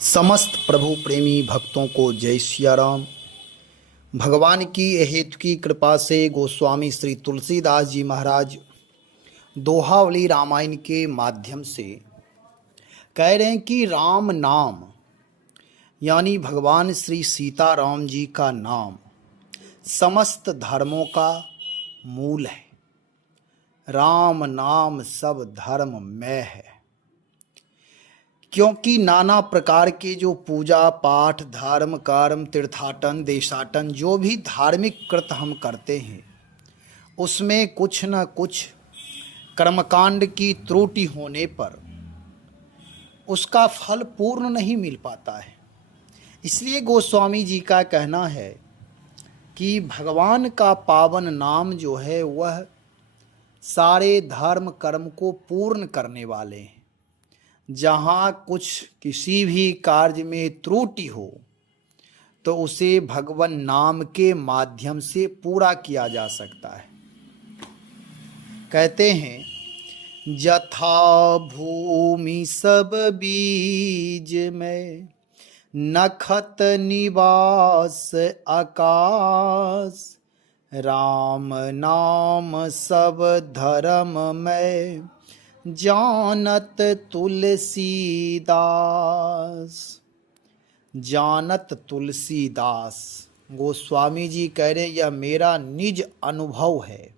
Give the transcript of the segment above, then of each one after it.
समस्त प्रभु प्रेमी भक्तों को जय सिया राम। भगवान की हेतु की कृपा से गोस्वामी श्री तुलसीदास जी महाराज दोहावली रामायण के माध्यम से कह रहे हैं कि राम नाम यानी भगवान श्री सीताराम जी का नाम समस्त धर्मों का मूल है। राम नाम सब धर्म में है, क्योंकि नाना प्रकार के जो पूजा पाठ धर्म कर्म तीर्थाटन देशाटन जो भी धार्मिक कृत हम करते हैं उसमें कुछ न कुछ कर्मकांड की त्रुटि होने पर उसका फल पूर्ण नहीं मिल पाता है। इसलिए गोस्वामी जी का कहना है कि भगवान का पावन नाम जो है वह सारे धर्म कर्म को पूर्ण करने वाले हैं। जहाँ कुछ किसी भी कार्य में त्रुटि हो तो उसे भगवान नाम के माध्यम से पूरा किया जा सकता है। कहते हैं यथा भूमि सब बीज में नखत निवास आकाश, राम नाम सब धर्म में जानत तुलसीदास। जानत तुलसीदास गोस्वामी जी कह रहे यह मेरा निज अनुभव है।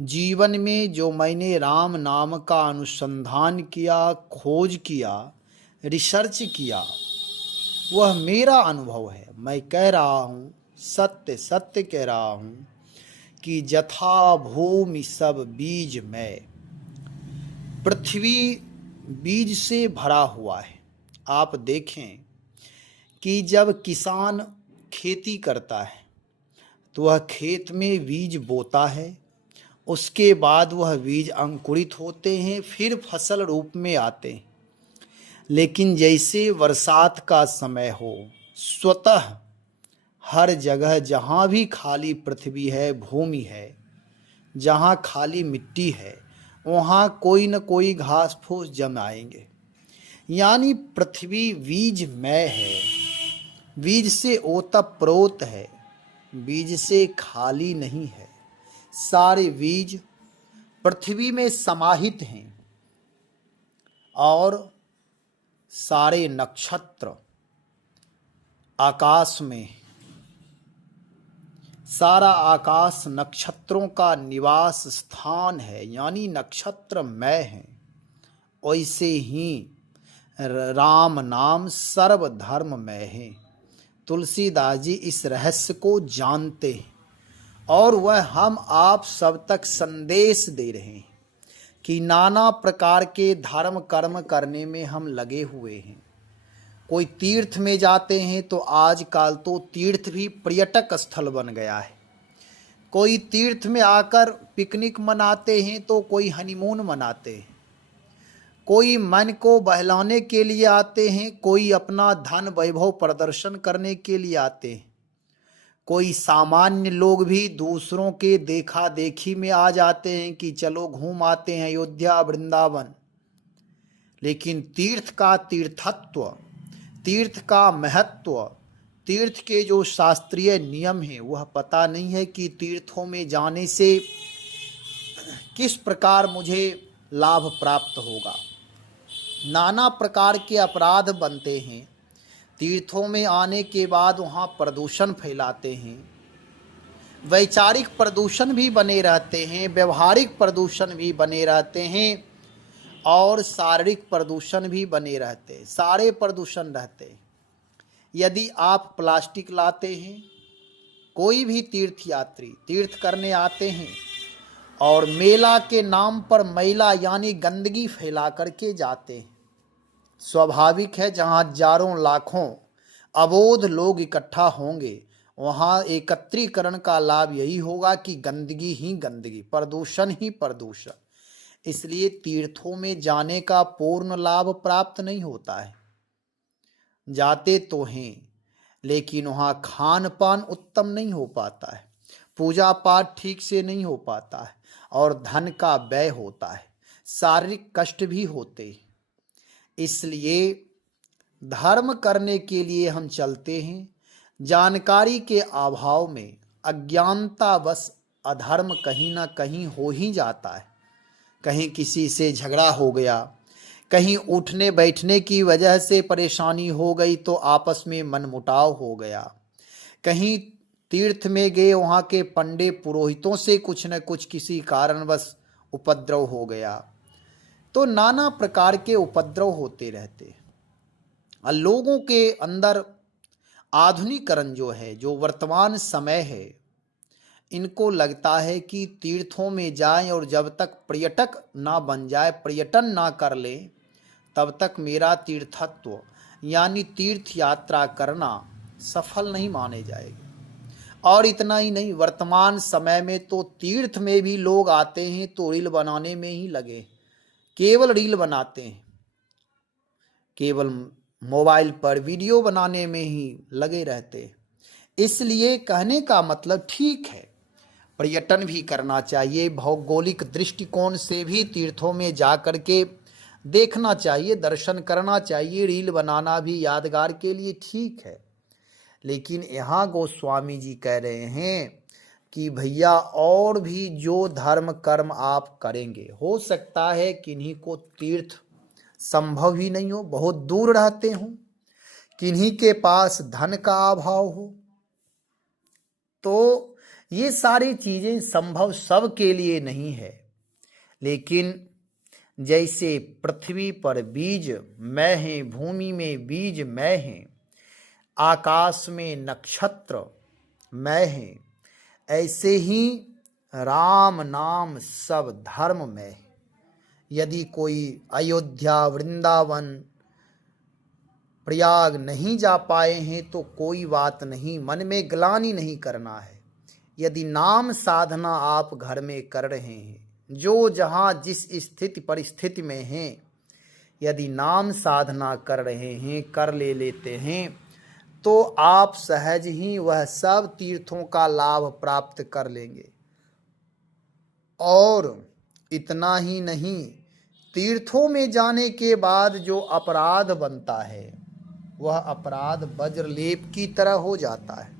जीवन में जो मैंने राम नाम का अनुसंधान किया, खोज किया, रिसर्च किया, वह मेरा अनुभव है। मैं कह रहा हूँ, सत्य सत्य कह रहा हूँ कि यथा भूमि सब बीज में, पृथ्वी बीज से भरा हुआ है। आप देखें कि जब किसान खेती करता है तो वह खेत में बीज बोता है, उसके बाद वह बीज अंकुरित होते हैं, फिर फसल रूप में आते हैं। लेकिन जैसे बरसात का समय हो, स्वतः हर जगह जहाँ भी खाली पृथ्वी है, भूमि है, जहाँ खाली मिट्टी है, वहाँ कोई न कोई घास फूस जम आएंगे। यानी पृथ्वी बीजमय है, बीज से ओतप्रोत है, बीज से खाली नहीं है। सारे बीज पृथ्वी में समाहित हैं और सारे नक्षत्र आकाश में, सारा आकाश नक्षत्रों का निवास स्थान है, यानी नक्षत्रमय है। वैसे ही राम नाम सर्वधर्ममय है। तुलसीदास जी इस रहस्य को जानते हैं और वह हम आप सब तक संदेश दे रहे हैं कि नाना प्रकार के धर्म कर्म करने में हम लगे हुए हैं। कोई तीर्थ में जाते हैं तो आजकल तो तीर्थ भी पर्यटक स्थल बन गया है। कोई तीर्थ में आकर पिकनिक मनाते हैं तो कोई हनीमून मनाते हैं। कोई मन को बहलाने के लिए आते हैं, कोई अपना धन वैभव प्रदर्शन करने के लिए आते हैं। कोई सामान्य लोग भी दूसरों के देखा देखी में आ जाते हैं कि चलो घूम आते हैं अयोध्या वृंदावन। लेकिन तीर्थ का तीर्थत्व, तीर्थ का महत्व, तीर्थ के जो शास्त्रीय नियम हैं वह पता नहीं है कि तीर्थों में जाने से किस प्रकार मुझे लाभ प्राप्त होगा। नाना प्रकार के अपराध बनते हैं। तीर्थों में आने के बाद वहाँ प्रदूषण फैलाते हैं। वैचारिक प्रदूषण भी बने रहते हैं, व्यवहारिक प्रदूषण भी बने रहते हैं और शारीरिक प्रदूषण भी बने रहते हैं। सारे प्रदूषण रहते हैं। यदि आप प्लास्टिक लाते हैं, कोई भी तीर्थ यात्री तीर्थ करने आते हैं और मेला के नाम पर मैला यानी गंदगी फैला करके जाते हैं, स्वाभाविक है जहाँ हजारों लाखों अबोध लोग इकट्ठा होंगे वहाँ एकत्रीकरण का लाभ यही होगा कि गंदगी ही गंदगी, प्रदूषण ही प्रदूषण। इसलिए तीर्थों में जाने का पूर्ण लाभ प्राप्त नहीं होता है। जाते तो हैं लेकिन वहाँ खान पान उत्तम नहीं हो पाता है, पूजा पाठ ठीक से नहीं हो पाता है और धन का व्यय होता है, शारीरिक कष्ट भी होते हैं। इसलिए धर्म करने के लिए हम चलते हैं, जानकारी के अभाव में अज्ञानतावश अधर्म कहीं ना कहीं हो ही जाता है। कहीं किसी से झगड़ा हो गया, कहीं उठने बैठने की वजह से परेशानी हो गई तो आपस में मनमुटाव हो गया, कहीं तीर्थ में गए वहाँ के पंडे पुरोहितों से कुछ न कुछ किसी कारणवश उपद्रव हो गया। तो नाना प्रकार के उपद्रव होते रहते हैं। और लोगों के अंदर आधुनिकरण जो है, जो वर्तमान समय है, इनको लगता है कि तीर्थों में जाएं और जब तक पर्यटक ना बन जाए, पर्यटन ना कर ले, तब तक मेरा तीर्थत्व यानी तीर्थ यात्रा करना सफल नहीं माने जाएगा। और इतना ही नहीं, वर्तमान समय में तो तीर्थ में भी लोग आते हैं तो रील बनाने में ही लगे, केवल रील बनाते हैं, केवल मोबाइल पर वीडियो बनाने में ही लगे रहते हैं। इसलिए कहने का मतलब ठीक है, पर्यटन भी करना चाहिए, भौगोलिक दृष्टिकोण से भी तीर्थों में जा कर के देखना चाहिए, दर्शन करना चाहिए, रील बनाना भी यादगार के लिए ठीक है। लेकिन यहाँ गोस्वामी जी कह रहे हैं कि भैया और भी जो धर्म कर्म आप करेंगे, हो सकता है किन्हीं को तीर्थ संभव ही नहीं हो, बहुत दूर रहते हों, किन्हीं के पास धन का अभाव हो, तो ये सारी चीजें संभव सबके लिए नहीं है। लेकिन जैसे पृथ्वी पर बीज मैं है, भूमि में बीज मैं है, आकाश में नक्षत्र मैं है, ऐसे ही राम नाम सब धर्म में है। यदि कोई अयोध्या, वृंदावन, प्रयाग नहीं जा पाए हैं तो कोई बात नहीं, मन में ग्लानि नहीं करना है। यदि नाम साधना आप घर में कर रहे हैं, जो जहाँ जिस स्थिति परिस्थिति में हैं, यदि नाम साधना कर रहे हैं, कर लेते हैं, तो आप सहज ही वह सब तीर्थों का लाभ प्राप्त कर लेंगे। और इतना ही नहीं, तीर्थों में जाने के बाद जो अपराध बनता है वह अपराध वज्रलेप की तरह हो जाता है।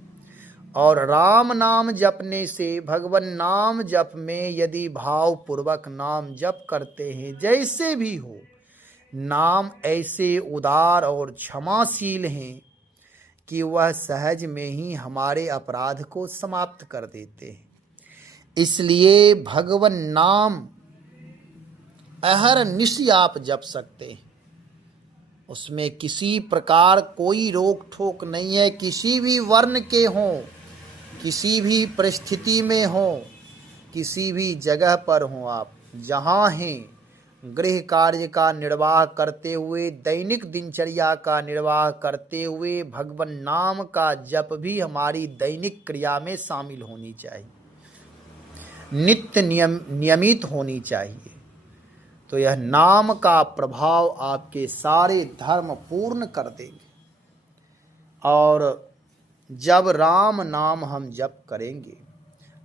और राम नाम जपने से, भगवान नाम जप में यदि भाव पूर्वक नाम जप करते हैं, जैसे भी हो, नाम ऐसे उदार और क्षमाशील हैं कि वह सहज में ही हमारे अपराध को समाप्त कर देते हैं। इसलिए भगवान नाम अहरनिश आप जप सकते हैं, उसमें किसी प्रकार कोई रोक टोक नहीं है। किसी भी वर्ण के हों, किसी भी परिस्थिति में हो, किसी भी जगह पर हो, आप जहाँ हैं, गृह कार्य का निर्वाह करते हुए, दैनिक दिनचर्या का निर्वाह करते हुए, भगवान नाम का जप भी हमारी दैनिक क्रिया में शामिल होनी चाहिए, नित्य नियमित होनी चाहिए। तो यह नाम का प्रभाव आपके सारे धर्म पूर्ण कर देंगे। और जब राम नाम हम जप करेंगे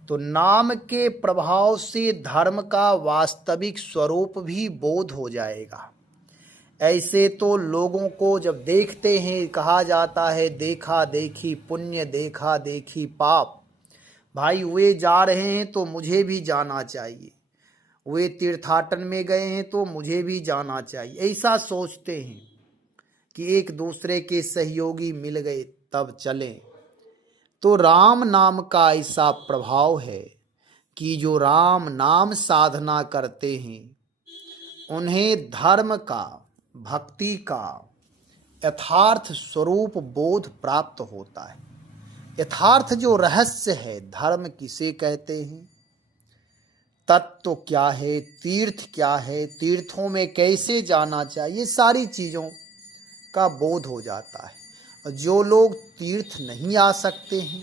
तो नाम के प्रभाव से धर्म का वास्तविक स्वरूप भी बोध हो जाएगा। ऐसे तो लोगों को जब देखते हैं, कहा जाता है देखा देखी पुण्य, देखा देखी पाप। भाई वे जा रहे हैं तो मुझे भी जाना चाहिए, वे तीर्थाटन में गए हैं तो मुझे भी जाना चाहिए, ऐसा सोचते हैं कि एक दूसरे के सहयोगी मिल गए तब चलें। तो राम नाम का ऐसा प्रभाव है कि जो राम नाम साधना करते हैं उन्हें धर्म का, भक्ति का यथार्थ स्वरूप बोध प्राप्त होता है। यथार्थ जो रहस्य है, धर्म किसे कहते हैं, तत्व क्या है, तीर्थ क्या है, तीर्थों में कैसे जाना चाहिए, सारी चीज़ों का बोध हो जाता है। जो लोग तीर्थ नहीं आ सकते हैं,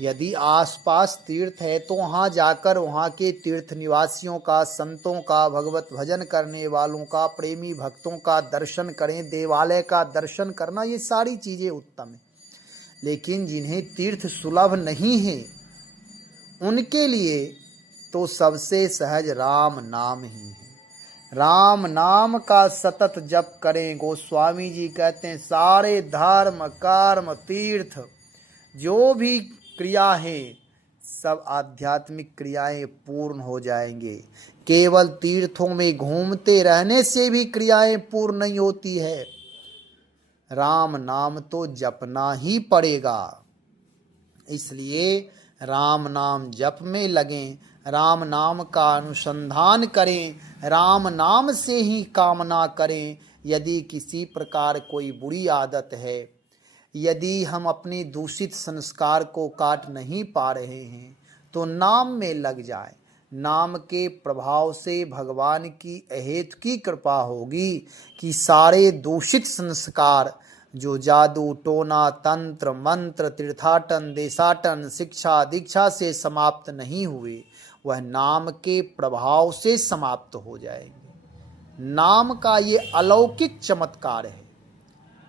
यदि आसपास तीर्थ है तो वहाँ जाकर वहाँ के तीर्थ निवासियों का, संतों का, भगवत भजन करने वालों का, प्रेमी भक्तों का दर्शन करें, देवालय का दर्शन करना, ये सारी चीज़ें उत्तम है। लेकिन जिन्हें तीर्थ सुलभ नहीं है उनके लिए तो सबसे सहज राम नाम ही है। राम नाम का सतत जप करें। गोस्वामी जी कहते हैं सारे धर्म कर्म तीर्थ जो भी क्रिया है सब आध्यात्मिक क्रियाएं पूर्ण हो जाएंगे। केवल तीर्थों में घूमते रहने से भी क्रियाएं पूर्ण नहीं होती है। राम नाम तो जपना ही पड़ेगा। इसलिए राम नाम जप में लगें, राम नाम का अनुसंधान करें, राम नाम से ही कामना करें। यदि किसी प्रकार कोई बुरी आदत है, यदि हम अपने दूषित संस्कार को काट नहीं पा रहे हैं तो नाम में लग जाए। नाम के प्रभाव से भगवान की अहेतु की कृपा होगी कि सारे दूषित संस्कार जो जादू टोना तंत्र मंत्र तीर्थाटन देशाटन शिक्षा दीक्षा से समाप्त नहीं हुए वह नाम के प्रभाव से समाप्त हो जाएंगे। नाम का ये अलौकिक चमत्कार है।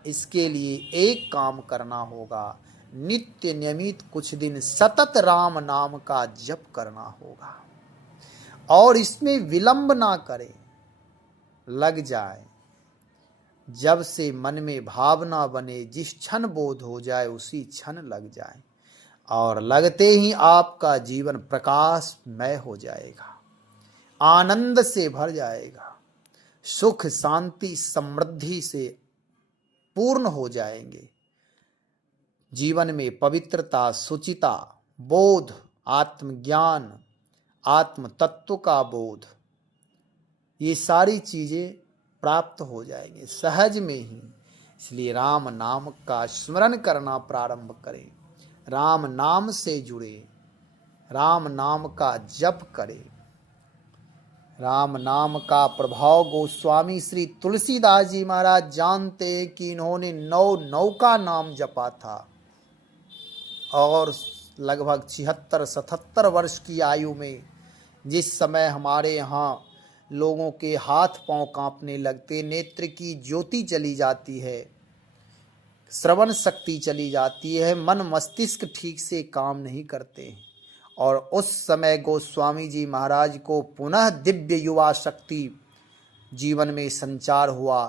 इसके लिए एक काम करना होगा, नित्य नियमित कुछ दिन सतत राम नाम का जप करना होगा और इसमें विलंब ना करें, लग जाए। जब से मन में भावना बने, जिस क्षण बोध हो जाए उसी क्षण लग जाए और लगते ही आपका जीवन प्रकाशमय हो जाएगा, आनंद से भर जाएगा, सुख शांति समृद्धि से पूर्ण हो जाएंगे। जीवन में पवित्रता शुचिता बोध आत्मज्ञान आत्म तत्व का बोध ये सारी चीजें प्राप्त हो जाएंगे सहज में ही। इसलिए राम नाम का स्मरण करना प्रारंभ करें, राम नाम से जुड़े, राम नाम का जप करें। राम नाम का प्रभाव गोस्वामी श्री तुलसीदास जी महाराज जानते हैं कि इन्होंने 9 का नाम जपा था और लगभग 76-77 वर्ष की आयु में, जिस समय हमारे यहाँ लोगों के हाथ पांव कांपने लगते, नेत्र की ज्योति चली जाती है, श्रवण शक्ति चली जाती है, मन मस्तिष्क ठीक से काम नहीं करते और उस समय गोस्वामी जी महाराज को पुनः दिव्य युवा शक्ति जीवन में संचार हुआ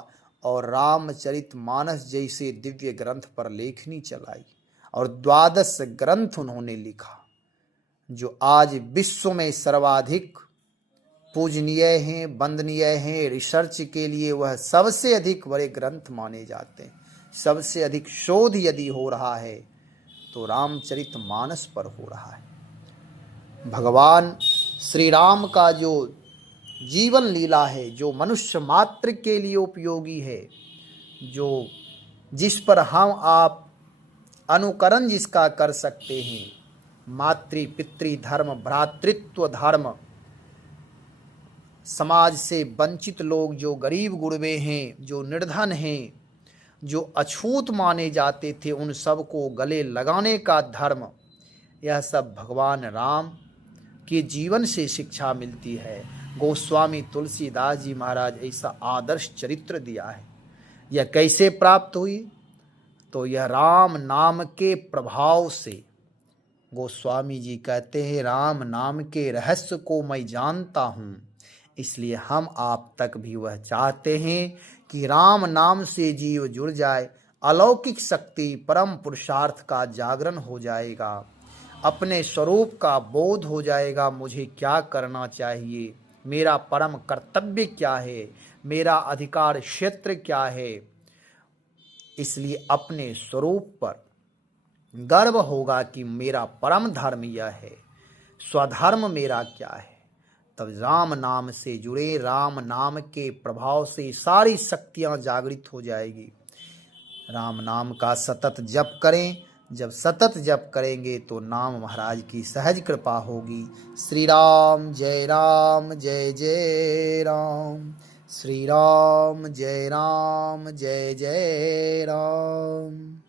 और रामचरितमानस जैसे दिव्य ग्रंथ पर लेखनी चलाई और 12 ग्रंथ उन्होंने लिखा जो आज विश्व में सर्वाधिक पूजनीय हैं, वंदनीय हैं। रिसर्च के लिए वह सबसे अधिक बड़े ग्रंथ माने जाते हैं। सबसे अधिक शोध यदि हो रहा है तो रामचरितमानस पर हो रहा है। भगवान श्री राम का जो जीवन लीला है, जो मनुष्य मात्र के लिए उपयोगी है, जो जिस पर हम आप अनुकरण जिसका कर सकते हैं, मातृ पितृ धर्म भ्रातृत्व धर्म, समाज से वंचित लोग जो गरीब गुरबे हैं, जो निर्धन हैं, जो अछूत माने जाते थे, उन सब को गले लगाने का धर्म, यह सब भगवान राम के जीवन से शिक्षा मिलती है। गोस्वामी तुलसीदास जी महाराज ऐसा आदर्श चरित्र दिया है। यह कैसे प्राप्त हुई? तो यह राम नाम के प्रभाव से। गोस्वामी जी कहते हैं राम नाम के रहस्य को मैं जानता हूँ, इसलिए हम आप तक भी वह चाहते हैं कि राम नाम से जीव जुड़ जाए, अलौकिक शक्ति परम पुरुषार्थ का जागरण हो जाएगा, अपने स्वरूप का बोध हो जाएगा। मुझे क्या करना चाहिए, मेरा परम कर्तव्य क्या है, मेरा अधिकार क्षेत्र क्या है। इसलिए अपने स्वरूप पर गर्व होगा कि मेरा परम धर्म यह है, स्वधर्म मेरा क्या है। तब राम नाम से जुड़े, राम नाम के प्रभाव से सारी शक्तियां जागृत हो जाएगी। राम नाम का सतत जप करें। जब सतत जप करेंगे तो नाम महाराज की सहज कृपा होगी। श्री राम जय जय राम, श्री राम जय जय राम।